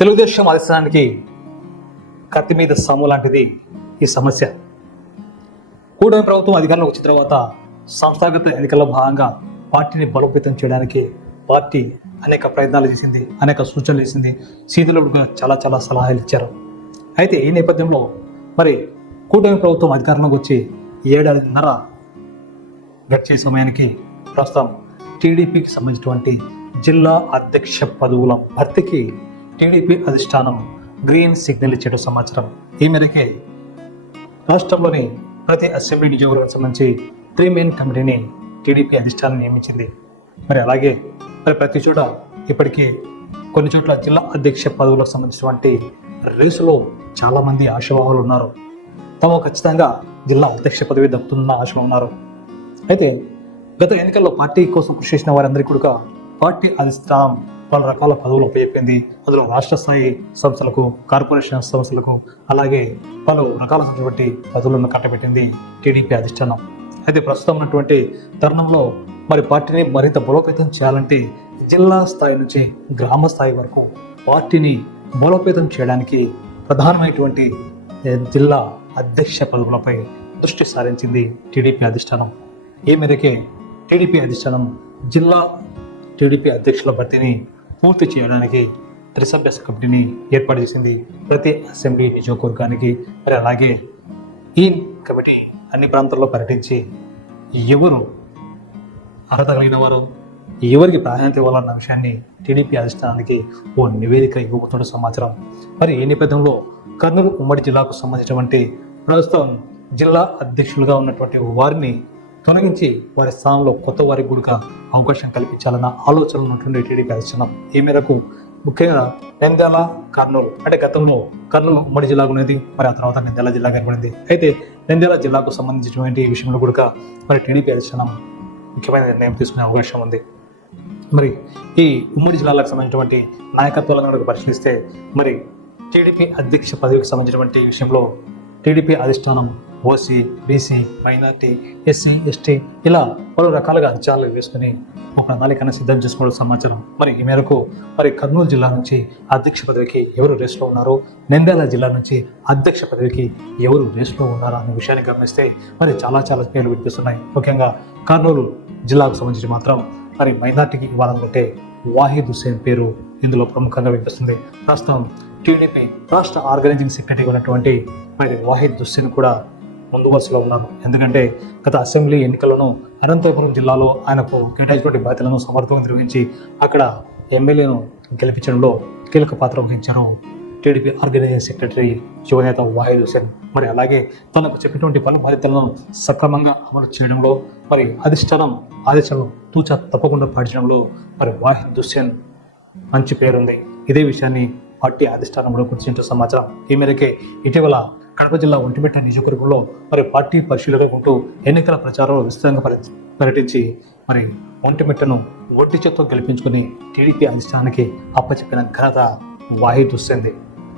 తెలుగుదేశం అధిష్టానానికి కత్తి మీద సమ్ము లాంటిది ఈ సమస్య. కూటమి ప్రభుత్వం అధికారంలోకి వచ్చిన తర్వాత సంస్థాగత ఎన్నికల్లో భాగంగా పార్టీని బలోపేతం చేయడానికి పార్టీ అనేక ప్రయత్నాలు చేసింది, అనేక సూచనలు చేసింది, సీనియర్లుగా చాలా సలహాలు ఇచ్చారు. అయితే ఈ నేపథ్యంలో మరి కూటమి ప్రభుత్వం అధికారంలోకి వచ్చి 7.5 గడిచే సమయానికి ప్రస్తుతం టీడీపీకి సంబంధించినటువంటి జిల్లా అధ్యక్ష పదవుల భర్తీకి టీడీపీ అధిష్టానం గ్రీన్ సిగ్నల్ ఇచ్చేట సమాచారం. ఈ మేరకే రాష్ట్రంలోని ప్రతి అసెంబ్లీ నియోజకవర్గానికి సంబంధించి 3 మెయిన్ కమిటీని టీడీపీ అధిష్టానం నియమించింది. మరి అలాగే ప్రతి చోట ఇప్పటికీ కొన్ని చోట్ల జిల్లా అధ్యక్ష పదవులకు సంబంధించినటువంటి రేసులో చాలా మంది ఆశావాహులు ఉన్నారు. తాము ఖచ్చితంగా జిల్లా అధ్యక్ష పదవి దక్కుతున్న ఆశ ఉన్నారు. అయితే గత ఎన్నికల్లో పార్టీ కోసం కృషి చేసిన వారందరికీ కూడా పార్టీ అధిష్టానం పలు రకాల పదవులు ఉపయోగింది. అందులో రాష్ట్ర స్థాయి సంస్థలకు, కార్పొరేషన్ సంస్థలకు, అలాగే పలు రకాలైనటువంటి పదవులను కట్టబెట్టింది టీడీపీ అధిష్టానం. అయితే ప్రస్తుతం ఉన్నటువంటి తరుణంలో మరి పార్టీని మరింత బలోపేతం చేయాలంటే జిల్లా స్థాయి నుంచి గ్రామ స్థాయి వరకు పార్టీని బలోపేతం చేయడానికి ప్రధానమైనటువంటి జిల్లా అధ్యక్ష పదవులపై దృష్టి సారించింది టీడీపీ అధిష్టానం. ఈ మేరకే టీడీపీ అధిష్టానం జిల్లా టీడీపీ అధ్యక్షుల భర్తీని పూర్తి చేయడానికి త్రిసభ్య కమిటీని ఏర్పాటు చేసింది ప్రతి అసెంబ్లీ నియోజకవర్గానికి. మరి అలాగే ఈ కమిటీ అన్ని ప్రాంతాల్లో పర్యటించి ఎవరు అర్హత కలిగిన వారు, ఎవరికి ప్రాధాన్యత ఇవ్వాలన్న విషయాన్ని టీడీపీ అధిష్టానానికి ఓ నివేదిక ఇవ్వబోతున్న సమాచారం. మరి ఈ నేపథ్యంలో కర్నూలు ఉమ్మడి జిల్లాకు సంబంధించినటువంటి ప్రస్తుతం జిల్లా అధ్యక్షులుగా ఉన్నటువంటి వారిని తొలగించి వారి స్థానంలో కొత్త వారికి కూడా అవకాశం కల్పించాలన్న ఆలోచనలు ఉన్నటువంటి టీడీపీ అధిష్టానం. ఈ మేరకు ముఖ్యంగా నంద్యాల, కర్నూలు, అంటే గతంలో కర్నూలు ఉమ్మడి జిల్లాగా ఉన్నది, మరి ఆ తర్వాత నంద్యాల జిల్లాగా ఏర్పడింది. అయితే నంద్యాల జిల్లాకు సంబంధించినటువంటి విషయంలో కూడా మరి టీడీపీ అధిష్టానం ముఖ్యమైన నిర్ణయం తీసుకునే అవకాశం ఉంది. మరి ఈ ఉమ్మడి జిల్లాలకు సంబంధించినటువంటి నాయకత్వాలను పరిశీలిస్తే మరి టీడీపీ అధ్యక్ష పదవికి సంబంధించినటువంటి విషయంలో టీడీపీ అధిష్టానం OC, BC, minority, SC, ST ఇలా పలు రకాలుగా అంచనాలు వేసుకుని ఒక ప్రణాళికను సిద్ధం చేసుకోవడం సమాచారం. మరి ఈ మేరకు మరి కర్నూలు జిల్లా నుంచి అధ్యక్ష పదవికి ఎవరు రేసులో ఉన్నారు, నంద్యాల జిల్లా నుంచి అధ్యక్ష పదవికి ఎవరు రేసులో ఉన్నారు అనే విషయాన్ని గమనిస్తే మరి చాలా పేర్లు వినిపిస్తున్నాయి. ముఖ్యంగా కర్నూలు జిల్లాకు సంబంధించి మాత్రం మరి మైనార్టీకి ఇవ్వాలనుకుంటే వాహిద్ హుస్సేన్ పేరు ఇందులో ప్రముఖంగా వినిపిస్తుంది. ప్రస్తుతం టీడీపీ రాష్ట్ర ఆర్గనైజింగ్ సెక్రటరీగా ఉన్నటువంటి మరి వాహిద్ హుస్సేన్ కూడా ముందు వరుసలో ఉన్నారు. ఎందుకంటే గత అసెంబ్లీ ఎన్నికలను అనంతపురం జిల్లాలో ఆయనకు కేటాయించినటువంటి బాధ్యతలను సమర్థంగా నిర్వహించి అక్కడ ఎమ్మెల్యేను గెలిపించడంలో కీలక పాత్ర వహించారు టీడీపీ ఆర్గనైజింగ్ సెక్రటరీ యువనేత వాహిద్ హుస్సేన్. మరి అలాగే తనకు చెప్పినటువంటి పలు బాధ్యతలను సక్రమంగా అమలు చేయడంలో మరి అధిష్టానం ఆదేశాలను తూచా తప్పకుండా పాటించడంలో మరి వాహిద్ హుస్సేన్ మంచి పేరుంది. ఇదే విషయాన్ని పార్టీ అధిష్టానంలో గుర్తించిన సమాచారం. ఈ మేరకే ఇటీవల కడప జిల్లా ఒంటిమిట్ట నియోజకవర్గంలో మరి పార్టీ పరిశీలనగా ఉంటూ ఎన్నికల ప్రచారంలో విస్తృతంగా పర్యటించి మరి ఒంటిమిట్టను ఒంటి చేత్తో గెలిపించుకుని టీడీపీ అధిష్టానానికి అప్పచెప్పిన ఘనత వాహిద్ హుస్సేన్ది.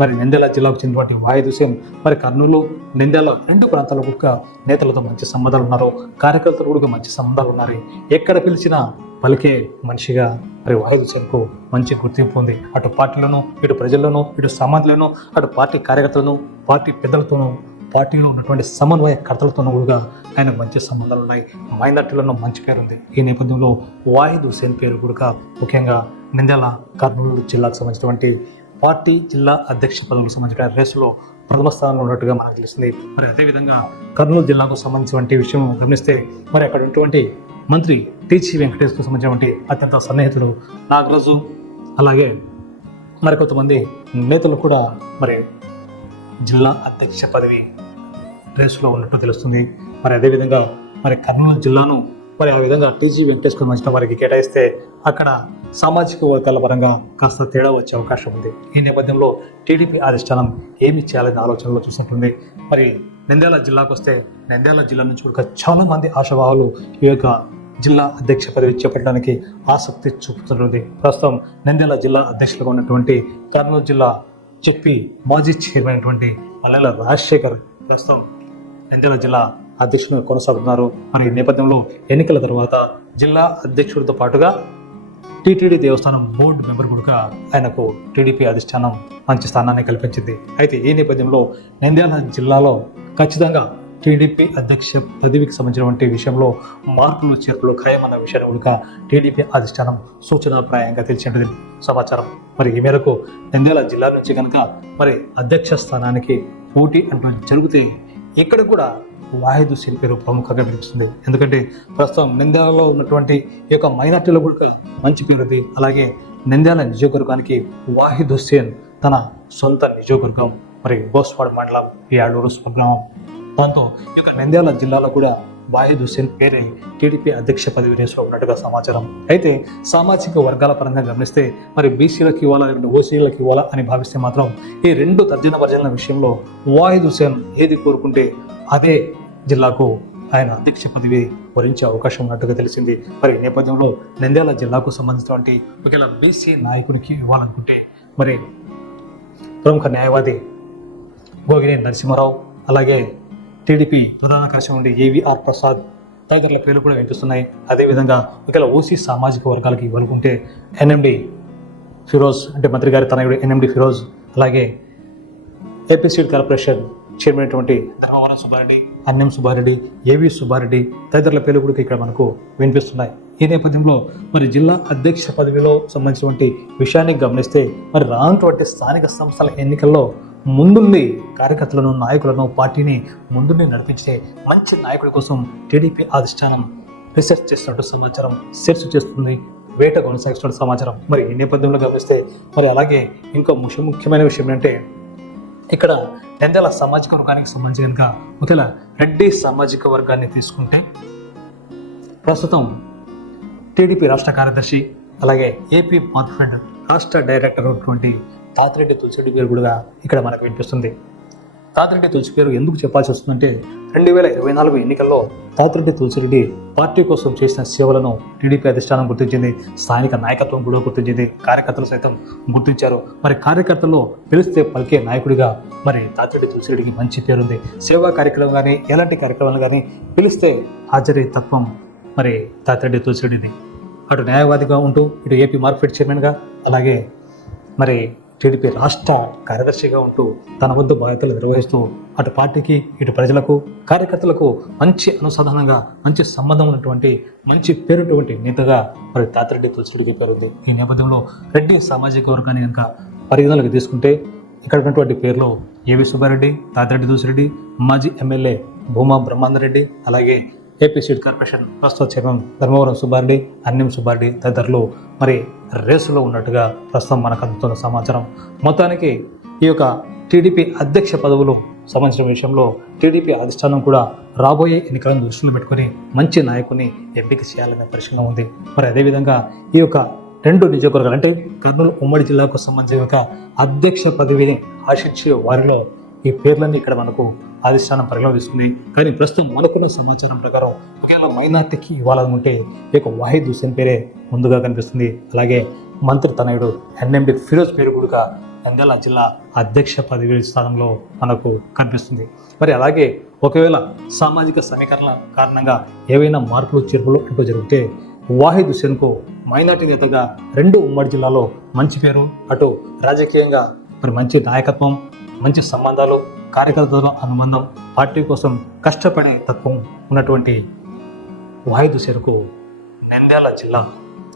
మరి నంద్యాల జిల్లాకు చెందినటువంటి వాహిద్ హుస్సేన్ మరి కర్నూలు, నంద్యాల 2 ప్రాంతాల కూడా నేతలతో మంచి సంబంధాలు ఉన్నారు, కార్యకర్తలు కూడా మంచి సంబంధాలు ఉన్నాయి. ఎక్కడ పిలిచినా పలికే మనిషిగా మరి వాహిద్ హుస్సేన్కు మంచి గుర్తింపు ఉంది. అటు పార్టీలోనూ, ఇటు ప్రజల్లోనూ, ఇటు సామాన్యులను, అటు పార్టీ కార్యకర్తలను, పార్టీ పెద్దలతోనూ, పార్టీలో ఉన్నటువంటి సమన్వయకర్తలతోనూ కూడా ఆయనకు మంచి సంబంధాలు ఉన్నాయి. మైనార్టీలను మంచి పేరు ఉంది. ఈ నేపథ్యంలో వాహిద్ హుస్సేన్ పేరు కూడా ముఖ్యంగా నంద్యాల, కర్నూలు జిల్లాకు సంబంధించినటువంటి పార్టీ జిల్లా అధ్యక్ష పదవులకు సంబంధించిన రేసులో ప్రథమ స్థానంలో ఉన్నట్టుగా మనకు తెలుస్తుంది. మరి అదేవిధంగా కర్నూలు జిల్లాకు సంబంధించినటువంటి విషయం గమనిస్తే మరి అక్కడ ఉన్నటువంటి మంత్రి టీజీ వెంకటేష్కు సంబంధించినటువంటి అత్యంత సన్నిహితుడు నాగరాజు, అలాగే మరికొంతమంది నేతలు కూడా మరి జిల్లా అధ్యక్ష పదవి రేసులో ఉన్నట్టు తెలుస్తుంది. మరి అదేవిధంగా మరి కర్నూలు జిల్లాను మరి ఆ విధంగా టీజీ వెంకటేష్కు సంబంధించిన వారికి కేటాయిస్తే అక్కడ సామాజిక వర్గాల పరంగా కాస్త తేడా వచ్చే అవకాశం ఉంది. ఈ నేపథ్యంలో టీడీపీ అధిష్టానం ఏమి చేయాలనే ఆలోచనలో చూస్తుంటుంది. మరి నంద్యాల జిల్లాకు వస్తే నంద్యాల జిల్లా నుంచి కూడా చాలా మంది ఆశావాహులు ఈ యొక్క జిల్లా అధ్యక్ష పదవి చేపట్టడానికి ఆసక్తి చూపుతున్నది. ప్రస్తుతం నంద్యాల జిల్లా అధ్యక్షులుగా ఉన్నటువంటి కర్నూలు జిల్లా చెప్పి మాజీ చైర్మన్ అయినటువంటి మల్లెల రాజశేఖర్ ప్రస్తుతం నంద్యాల జిల్లా అధ్యక్షుడు కొనసాగుతున్నారు. మరి ఈ నేపథ్యంలో ఎన్నికల తర్వాత జిల్లా అధ్యక్షుడితో పాటుగా టీటీడీ దేవస్థానం బోర్డు మెంబర్ కూడా ఆయనకు టీడీపీ అధిష్టానం మంచి స్థానాన్ని కల్పించింది. అయితే ఈ నేపథ్యంలో నంద్యాల జిల్లాలో ఖచ్చితంగా టీడీపీ అధ్యక్ష పదవికి సంబంధించినటువంటి విషయంలో మార్పులు చేర్పులు ఖాయమన్న విషయాన్ని కూడా టీడీపీ అధిష్టానం సూచనాప్రాయంగా తెలిసినది సమాచారం. మరి ఈ మేరకు నంద్యాల జిల్లా నుంచి కనుక మరి అధ్యక్ష స్థానానికి పోటీ అంటూ జరిగితే ఇక్కడ కూడా వాహిద్ హుస్సేన్ పేరు ప్రముఖంగా వినిపిస్తుంది. ఎందుకంటే ప్రస్తుతం నంద్యాలలో ఉన్నటువంటి ఈ యొక్క మైనార్టీలో కూడా మంచి పేరు ఉంది. అలాగే నంద్యాల నియోజకవర్గానికి వాహిద్ హుస్సేన్ తన సొంత నియోజకవర్గం మరి బోస్వాడ మండలం యాడూరు స్వగ్రామం. దాంతో ఈ యొక్క నంద్యాల జిల్లాలో కూడా వాహిద్ హుస్సేన్ పేరే టీడీపీ అధ్యక్ష పదవి రేసులో ఉన్నట్టుగా సమాచారం. అయితే సామాజిక వర్గాల పరంగా గమనిస్తే మరి బీసీలకు ఇవ్వాలా ఓసీలకు ఇవ్వాలా అని భావిస్తే మాత్రం ఈ రెండు తర్జన భర్జనల విషయంలో వాహిద్ హుస్సేన్ ఏది కోరుకుంటే అదే జిల్లాకు ఆయన అధ్యక్ష పదవి వరించే అవకాశం ఉన్నట్టుగా తెలిసింది. మరి ఈ నేపథ్యంలో నంద్యాల జిల్లాకు సంబంధించినటువంటి ఒకవేళ బీసీ నాయకునికి ఇవ్వాలనుకుంటే మరి ప్రముఖ న్యాయవాది గోగినేని నరసింహారావు, అలాగే టీడీపీ ప్రధాన కార్యదర్శి నుండి ఏవిఆర్ ప్రసాద్ తదితరుల పేర్లు కూడా వినిపిస్తున్నాయి. అదేవిధంగా ఒకవేళ ఓసీ సామాజిక వర్గాలకి ఇవ్వాలనుకుంటే ఎన్ఎండి ఫిరోజ్ అంటే మంత్రి గారి తనయుడు ఎన్ఎండి ఫిరోజ్, అలాగే ఏపీ స్టేట్ కార్పొరేషన్ చైర్మన్ అయినటువంటి ధర్మవరం సుబ్బారెడ్డి, అన్నం సుబ్బారెడ్డి, ఏవి సుబ్బారెడ్డి తదితరుల పేర్లు కూడా ఇక్కడ మనకు వినిపిస్తున్నాయి. ఈ నేపథ్యంలో మరి జిల్లా అధ్యక్ష పదవిలో సంబంధించినటువంటి విషయాన్ని గమనిస్తే మరి రానున్నటువంటి స్థానిక సంస్థల ఎన్నికల్లో ముందుండి కార్యకర్తలను నాయకులను పార్టీని ముందుండి నడిపించే మంచి నాయకుడి కోసం టీడీపీ అధిష్టానం రీసెర్చ్ చేస్తున్నట్టు సమాచారం, సెర్చ్ చేస్తుంది, వేట కొనసాగిస్తున్న సమాచారం. మరి ఈ నేపథ్యంలో గమనిస్తే మరి అలాగే ఇంకో ముఖ్యమైన విషయం ఏంటంటే ఇక్కడ నంద్యాల సామాజిక వర్గానికి సంబంధించి కనుక ఒకవేళ రెడ్డి సామాజిక వర్గాన్ని తీసుకుంటే ప్రస్తుతం టీడీపీ రాష్ట్ర కార్యదర్శి అలాగే ఏపీ మార్కెట్ రాష్ట్ర డైరెక్టర్ అయినటువంటి తాతిరెడ్డి తులసిరెడ్డి పేరు కూడా ఇక్కడ మనకు వినిపిస్తుంది. తాతిరెడ్డి తులసి పేరు ఎందుకు చెప్పాల్సి వస్తుందంటే 2024 ఎన్నికల్లో తాతిరెడ్డి తులసిరెడ్డి పార్టీ కోసం చేసిన సేవలను టీడీపీ అధిష్టానం గుర్తించింది, స్థానిక నాయకత్వం కూడా గుర్తించింది, కార్యకర్తలు సైతం గుర్తించారు. మరి కార్యకర్తల్లో పిలిస్తే పలికే నాయకుడిగా మరి తాతిరెడ్డి తులసిరెడ్డికి మంచి పేరుంది. సేవా కార్యక్రమం కానీ ఎలాంటి కార్యక్రమాలు కానీ పిలిస్తే హాజరయ్యే తత్వం మరి తాతిరెడ్డి తులసిరెడ్డిది. అటు న్యాయవాదిగా ఉంటూ ఇటు ఏపీ మార్కెట్ చైర్మన్గా అలాగే మరి టీడీపీ రాష్ట్ర కార్యదర్శిగా ఉంటూ తన వద్ద బాధ్యతలు నిర్వహిస్తూ అటు పార్టీకి ఇటు ప్రజలకు కార్యకర్తలకు మంచి అనుసంధానంగా మంచి సంబంధం ఉన్నటువంటి మంచి పేరుటువంటి నేతగా మరి తాతిరెడ్డి తులసిరెడ్డికి పేరుంది. ఈ నేపథ్యంలో రెడ్డి సామాజిక వర్గాన్ని కనుక పరిగణలోకి తీసుకుంటే ఇక్కడ ఉన్నటువంటి పేర్లు ఏవి సుబ్బారెడ్డి, తాతిరెడ్డి తులసిరెడ్డి, మాజీ ఎమ్మెల్యే భూమా బ్రహ్మాందరెడ్డి, అలాగే ఏపీ స్టేట్ కార్పొరేషన్ ప్రస్తుత చైర్మన్ ధర్మవరం సుబ్బారెడ్డి, అన్నం సుబ్బారెడ్డి తదితరులు మరి రేసులో ఉన్నట్టుగా ప్రస్తుతం మనకు అందుతున్న సమాచారం. మొత్తానికి ఈ యొక్క టీడీపీ అధ్యక్ష పదవులు సంబంధించిన విషయంలో టీడీపీ అధిష్టానం కూడా రాబోయే ఎన్నికలను దృష్టిలో పెట్టుకుని మంచి నాయకుని ఎంపిక చేయాలనే పరిశీలన ఉంది. మరి అదేవిధంగా ఈ యొక్క రెండు నియోజకవర్గాలు అంటే కర్నూలు ఉమ్మడి జిల్లాకు సంబంధించిన ఒక అధ్యక్ష పదవిని ఆశించే వారిలో ఈ పేర్లన్నీ ఇక్కడ మనకు అధిష్టానం పరిగణలో తీసుకుంది. కానీ ప్రస్తుతం మనకున్న సమాచారం ప్రకారం ఒకవేళ మైనార్టీకి ఇవ్వాలనుకుంటే ఈ యొక్క వాహిద్ హుస్సేన్ పేరే ముందుగా కనిపిస్తుంది. అలాగే మంత్రి తనయుడు ఎన్ఎండి ఫిరోజ్ పేరు కూడా నంద్యాల జిల్లా అధ్యక్ష పదవి స్థానంలో మనకు కనిపిస్తుంది. మరి అలాగే ఒకవేళ సామాజిక సమీకరణ కారణంగా ఏవైనా మార్పులు చేర్పులు అంటూ జరిగితే వాహిద్ హుస్సేన్కు మైనార్టీ నేతగా రెండు ఉమ్మడి జిల్లాలో మంచి పేరు, అటు రాజకీయంగా మరి మంచి నాయకత్వం, మంచి సంబంధాలు, కార్యకర్తల అనుబంధం, పార్టీ కోసం కష్టపడే తత్వం ఉన్నటువంటి వాహిద్ హుస్సేన్కు నంద్యాల జిల్లా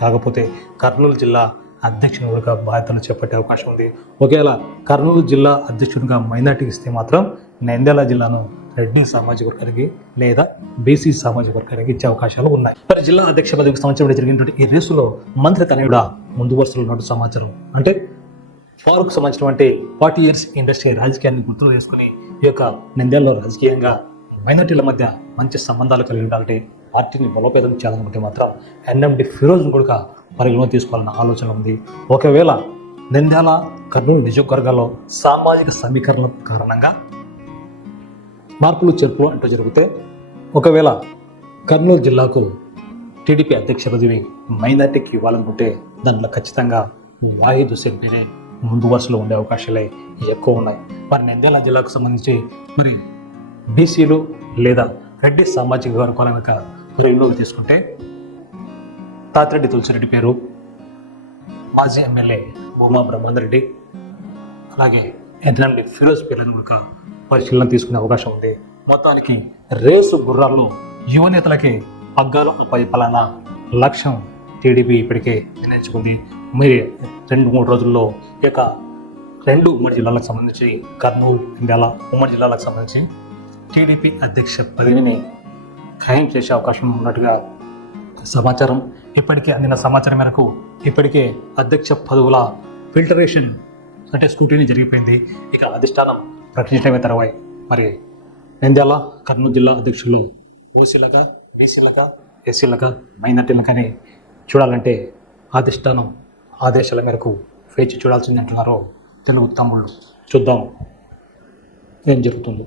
కాకపోతే కర్నూలు జిల్లా అధ్యక్షుడిగా బాధ్యతలు చేపట్టే అవకాశం ఉంది. ఒకవేళ కర్నూలు జిల్లా అధ్యక్షుడిగా మైనార్టీకి ఇస్తే మాత్రం నంద్యాల జిల్లాను రెడ్డి సామాజిక వర్గానికి లేదా బీసీ సామాజిక వర్గానికి ఇచ్చే అవకాశాలు ఉన్నాయి. మరి జిల్లా అధ్యక్ష పదవికి సంబంధించి జరిగినటువంటి ఈ రేసులో మంత్రి తనయుడు ముందు వరుసలో ఉన్నట్టు సమాచారం. అంటే ఫారూక్ సంబంధించినటువంటి 40 years ఇండస్ట్రీ రాజకీయాన్ని గుర్తులు చేసుకుని ఈ యొక్క నంద్యాలలో రాజకీయంగా మైనార్టీల మధ్య మంచి సంబంధాలు కలిగి ఉండాలంటే పార్టీని బలోపేతం చేయాలనుకుంటే మాత్రం ఎన్ఎండి ఫిరోజ్ కూడా పరిగణలో తీసుకోవాలన్న ఆలోచన ఉంది. ఒకవేళ నంద్యాల కర్నూలు నియోజకవర్గాల్లో సామాజిక సమీకరణ కారణంగా మార్పులు చేర్పులు అంటూ జరిగితే ఒకవేళ కర్నూలు జిల్లాకు టీడీపీ అధ్యక్ష పదవి మైనార్టీకి ఇవ్వాలనుకుంటే దాంట్లో ఖచ్చితంగా వాహిద్ హుస్సేన్ పేరే ముందు వరుసలో ఉండే అవకాశాలే ఎక్కువ ఉన్నాయి. మరి నంద్యాల జిల్లాకు సంబంధించి మరి బీసీలు లేదా రెడ్డి సామాజిక వర్గాల కనుక పరిగణలోకి తీసుకుంటే తాతిరెడ్డి తులసిరెడ్డి పేరు, మాజీ ఎమ్మెల్యే భూమా బ్రహ్మాందర్ రెడ్డి అలాగే ఎన్ఎండి ఫిరోజ్ పేర్లను కూడా పరిశీలన తీసుకునే అవకాశం ఉంది. మొత్తానికి రేసు గుర్రాల్లో యువనేతలకి పగ్గాలు పలానా లక్ష్యం టీడీపీ ఇప్పటికే నిర్ణయించుకుంది. మరి 2-3 రోజుల్లో ఈ యొక్క 2 ఉమ్మడి జిల్లాలకు సంబంధించి కర్నూలు, ఇండియాల ఉమ్మడి జిల్లాలకు సంబంధించి టీడీపీ అధ్యక్ష పదవిని ఖాయం చేసే అవకాశం ఉన్నట్టుగా సమాచారం. ఇప్పటికే అందిన సమాచారం మేరకు ఇప్పటికే అధ్యక్ష పదవుల ఫిల్టరేషన్ అంటే స్క్రూటినీ జరిగిపోయింది. ఇక అధిష్టానం ప్రకటించడమే తర్వాయి మరి నంద్యాల, కర్నూలు జిల్లా అధ్యక్షులు ఓసీలగా, బీసీలగా, ఎస్సీలగా, మైనార్టీలకని చూడాలంటే అధిష్టానం ఆదేశాల మేరకు వేచి చూడాల్సింది అంటున్నారో తెలుగు తమ్ముళ్ళు. చూద్దాం ఏం జరుగుతుందో.